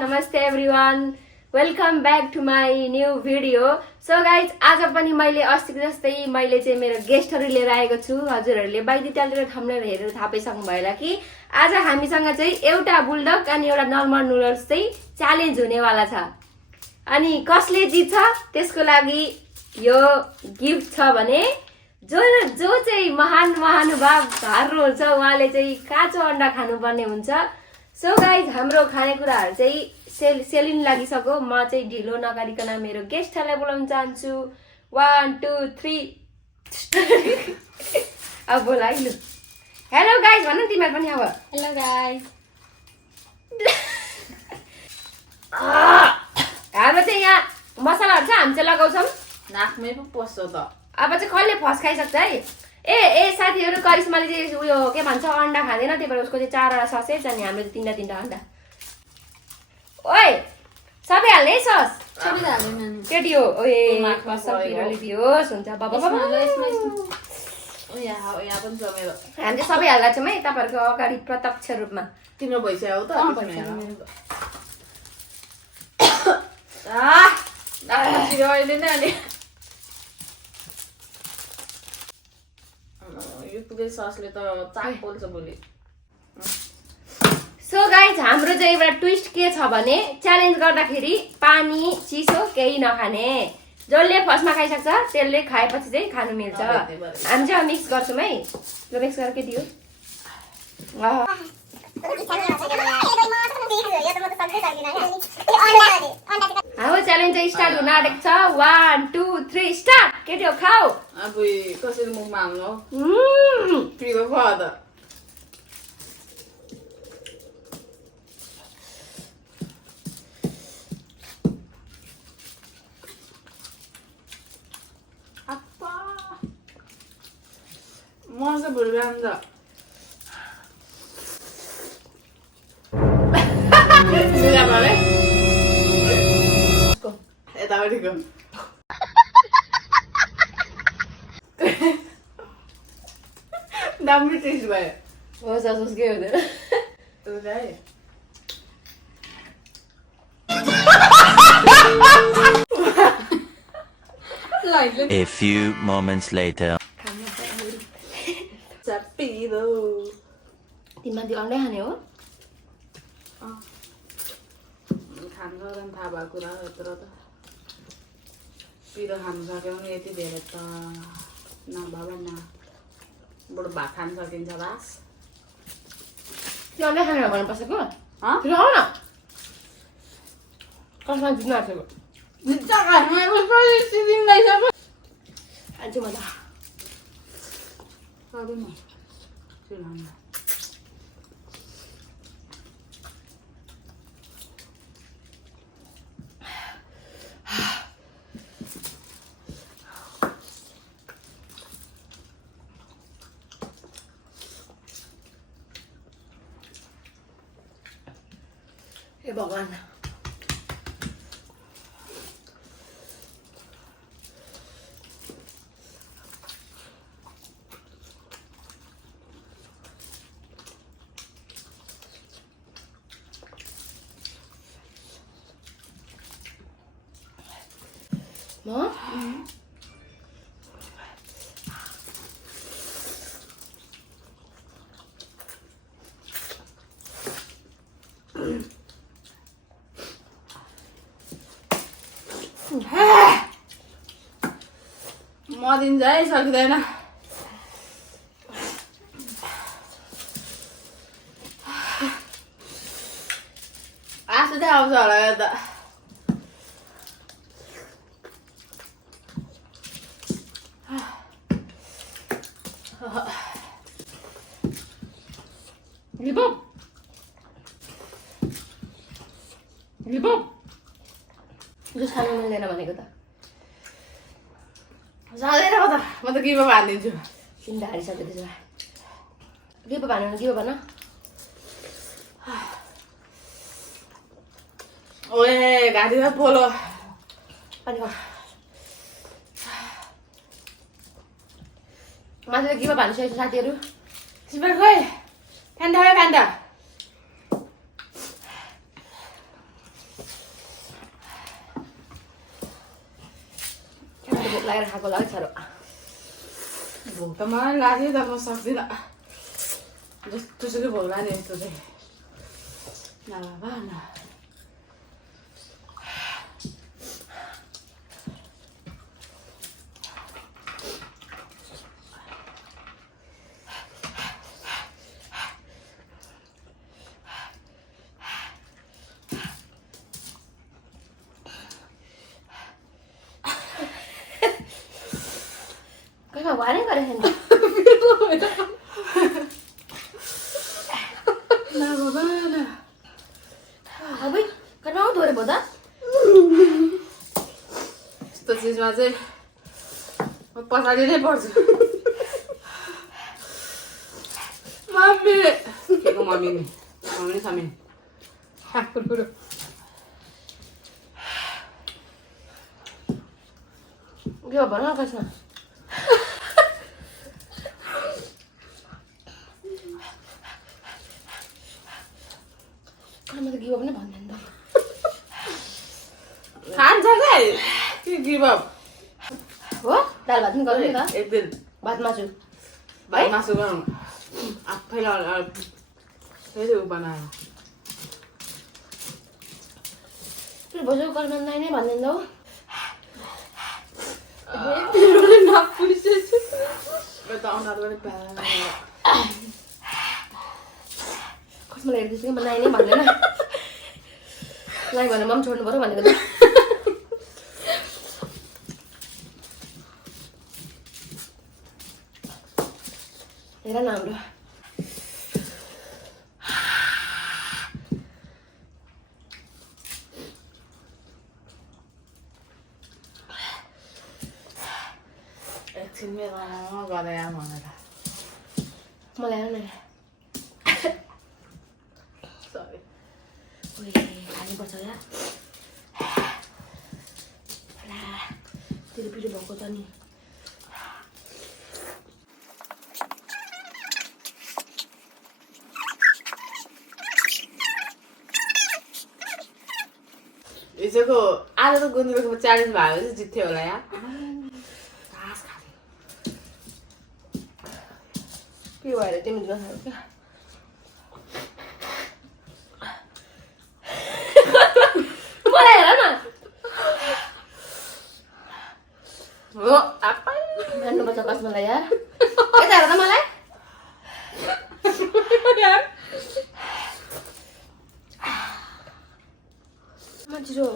नमस्ते everyone, welcome back to my new video. So guys, आज पनि मैले अस्तिको जस्तै मैले चाहिँ मेरो गेस्टहरू लिएर आएको छु। हजुरहरूले बाहिर त्यहाँनिर थम्बनेल हेरेर थाहा पाइसक्नु भयो होला कि आज हामीसँग चाहिँ एउटा बुलडग अनि एउटा नर्मल नुडल्स चाहिँ च्यालेन्ज हुनेवाला छ। अनि कसले जित्छ त्यसको लागि यो गिफ्ट छ भने जो चाहिँ महानुभाव हार्नुहुन्छ उहाँले चाहिँ काँचो अन्डा खानुपर्ने हुन्छ। सो गाइज, हाम्रो खानेकुराहरू चाहिँ सेलिन लागिसक्यो। म चाहिँ ढिलो नगरिकन मेरो गेस्टहरूलाई बोलाउन चाहन्छु। 1 2 3 अब बोला है। लु हेलो गाइज भन तिमीहरू पनि। अब हेलो गाइस। हाम्रो चाहिँ यहाँ मसलाहरू छ, हामी चाहिँ लगाउँछौँ। नाकमै पो पस्छ त। अब चाहिँ कसले फस खाइसक्छ है। ए साथीहरू, करिश्माले चाहिँ उयो के भन्छ अन्डा खाँदैन, त्यही भएर उसको चाहिँ 4वटा ससेज अनि हाम्रो चाहिँ 3 अन्डा। ओए सबै हाल्ने सस सबै हाल्यो नानी। केटी हो। ओए कसम पिरोले दियोस् हुन्छ। बाबा बाबा ओ यहाँ पनि छ मेरो। हामी चाहिँ सबै हाल्दा छौँ है तपाईँहरूको अगाडि प्रत्यक्ष रूपमा। तिम्रो भइसक्यो हो त? अहिले नै अनि यो पुरै ससले त चाक पोल्छ भोलि। सो गाइज, हाम्रो चाहिँ एउटा ट्विस्ट के छ भने च्यालेन्ज गर्दाखेरि पानी चिसो केही नखाने। जसले फर्स्टमा खाइसक्छ त्यसले खाएपछि चाहिँ खानु मिल्छ। हामी चाहिँ मिक्स गर्छौँ है। ल मिक्स गरेर के दियो। हाम्रो च्यालेन्ज चाहिँ स्टार्ट हुन आँटेको छ। 1 2 3 स्टार्ट। केटी हो खाऊ। अब कसरी मुखमा हाल्नु हो? पिरो भयो त। मजा भुलिरहन्छ। यतापट्टिको दामी टेस्ट भयो। होस् होस् के हुँदैन। A few moments later. पिरो तिमीमा त्यो अन्डै खाने हो? खानु सक्दैन थाहा भएको कुरा यत्रो त। पिरो खानु सक्यो भने यति धेरै त न बाबा न बरु भात खानु सकिन्छ। बास त्यो अन्डै खाने भन्नु पर्छको। हँ फेरि आऊ न। कसमा जित्नु आँटेको जित्छ खानु सिदिँदैछ खान्छु म त। सबै म चिलाउनु। हे भगवान। म दिन्छ है सक्दैन। आँसु चाहिँ आउँछ होला यो त। जुस खानु मिल्दैन भनेको त। सक्दैन म त गिभअप हालिदिन्छु। तिमीले हारिसक्यो त्यसो भए। गिभअप हान्नु गिभअप भन। ओए घाँटीमा पोलो अनि मान्छेले गिभअप हानिसकेको साथीहरू। सिपर खोइ फ्यान्टा भाइ फ्यान्टा लागेर खाएको लाग्यो छोरो भोक त मलाई लाग्यो त म सक्दिनँ जस्तो सुकै भोक लाग्ने यस्तो चाहिँ न बाबा न कहाँ भएन गरेछ नि न बाबा न अब कहाँ धोरे भयो त यस्तो चिजमा चाहिँ म पछाडि नै पर्छु मम्मी के को मम्मी नि मम्मी सामी कुरकुरो के भन न कसमा म त गिभ अप नै भन्दैन त खान्छ के गिभ अप हो दाल भात पनि गरौँ नि त एक दिन भात मासु भाइ मासु गरौँ आफैलाई फेरि उ बनाएर बजु गर्न नै भन्दैन हौ कसमा हेर्दैछु कि म नाइ नै भन्दैन नाइ भने म पनि छोड्नु पर्यो भनेको त हेर न हाम्रो एकछिनमै गरेर यहाँ भनेर मलाई हेर न सरी खानुपर्छ या पिरो पिरो भएको त नि हिजोको आज त गुन्द्रुकको च्यालेन्ज भयो चाहिँ जित्थ्यो होला यहाँ के भएर तिमी नखाऊ क्या मलाई हेर न हो आप्पा मान्नुपर्छ कसमलाई यार यता हेर त मलाई छिटो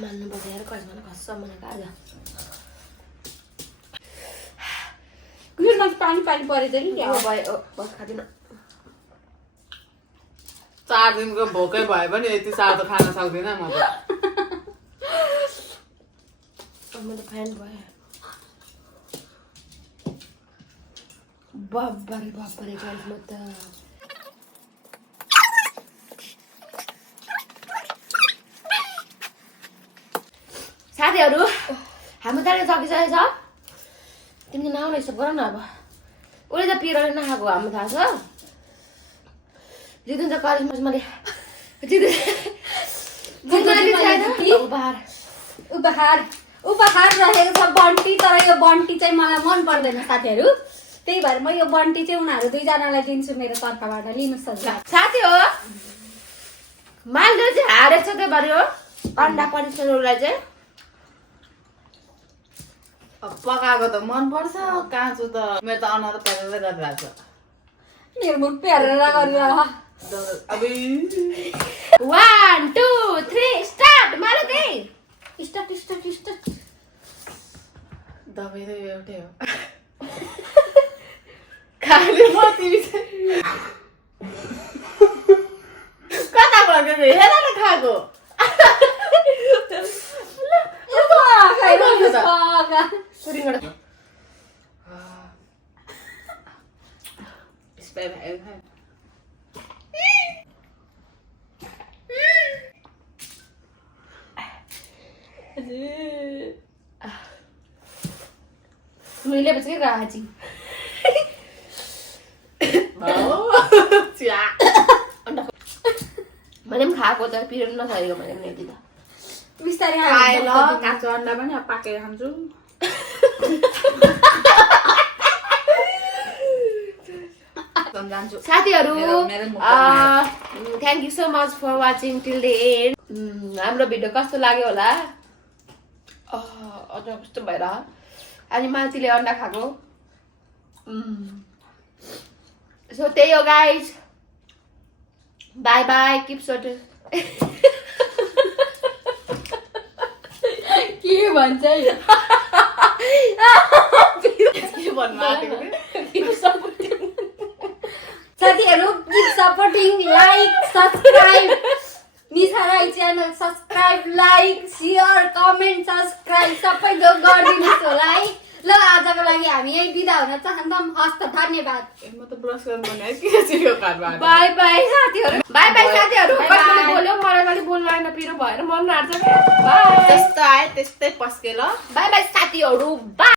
मान्नुपर्छ यार कसमलाई खस्छ मलाई आज पानी पानी परेछ नि भयो बस खाँदिन 4 दिनको भोकै भए पनि यति साह्रो खान सक्दिनँ म त म त फ्यान भयो बाबरे गाइस म त साथीहरू हाम्रो जाने सकिसकेछ तिमीले नआउन यसो गर न अब उसले त पिरोले नखाएको हाम्रो थाहा छ जित्नु त करिस्मसमाले उपहार रहेको छ बन्टी तर यो बन्टी चाहिँ मलाई मन पर्दैन साथीहरू त्यही भएर म यो बन्टी चाहिँ उनीहरू दुईजनालाई दिन्छु मेरो तर्फबाट लिनुहोस् साथी हो मालले चाहिँ हारेको छ त्यो बारे हो अन्डा पनिसलाई चाहिँ पकाएको त मन पर्छ काँचो त मेरो त अनुहार परेर गरिरहेको छ मेरो मुख प्यारेर गरेर अब 1 2 3 स्टार्ट मारु त्यही स्टार्ट दबाई त एउटै हो खाली म तिमी चाहिँ कता भएको हेर न खाएको मैले पछि के राजी मैले पनि खाएको त पिरियड नखाएको मैले पनि यति त बिस्तारै खाए ल खायो काँचो अन्डा पनि अब पाकेर खान्छु जान्छु साथीहरू मेरो मुखमा thank you so much for watching till the end हाम्रो भिडियो कस्तो लाग्यो होला अझ कस्तो भएर अनि मालतीले अन्डा खाएको सो त्यही हो गाइज बाई बाई किप सोट के भन्छ है के भन्नु आँटेको साथीहरू keep supporting like subscribe Nisha Rai channel subscribe like share comment subscribe सबै जो गरिदिनुहोस् होला है ल आजको लागि हामी यही बिदा हुन चाहन्छौँ हस्त धन्यवाद म त ब्रस गर्नु पर्ने है के चाहिँ घरमा बाई बाई साथीहरू बाई बाई साथीहरू कसैले बोल्यो मलाई पनि बोल्नु आएन पिरो भएर मन नाड्छ बाई जस्तो आयो त्यस्तै पस्के ल बाई बाई साथीहरू बाई